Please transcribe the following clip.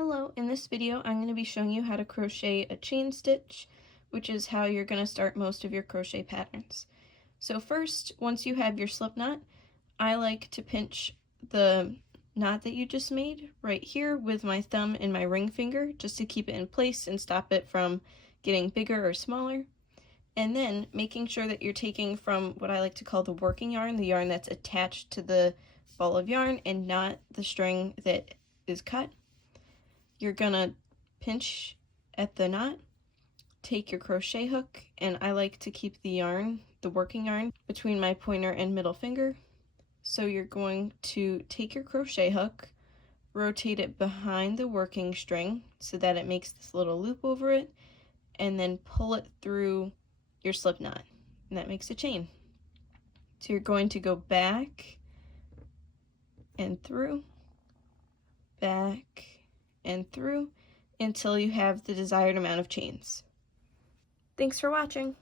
Hello, in this video I'm going to be showing you how to crochet a chain stitch, which is how you're going to start most of your crochet patterns. So first, once you have your slip knot, I like to pinch the knot that you just made right here with my thumb and my ring finger just to keep it in place and stop it from getting bigger or smaller. And then making sure that you're taking from what I like to call the working yarn, the yarn that's attached to the ball of yarn and not the string that is cut. You're gonna pinch at the knot, take your crochet hook, and I like to keep the yarn, the working yarn, between my pointer and middle finger. So you're going to take your crochet hook, rotate it behind the working string so that it makes this little loop over it, and then pull it through your slip knot, and that makes a chain. So you're going to go back and through, back and through until you have the desired amount of chains. Thanks for watching.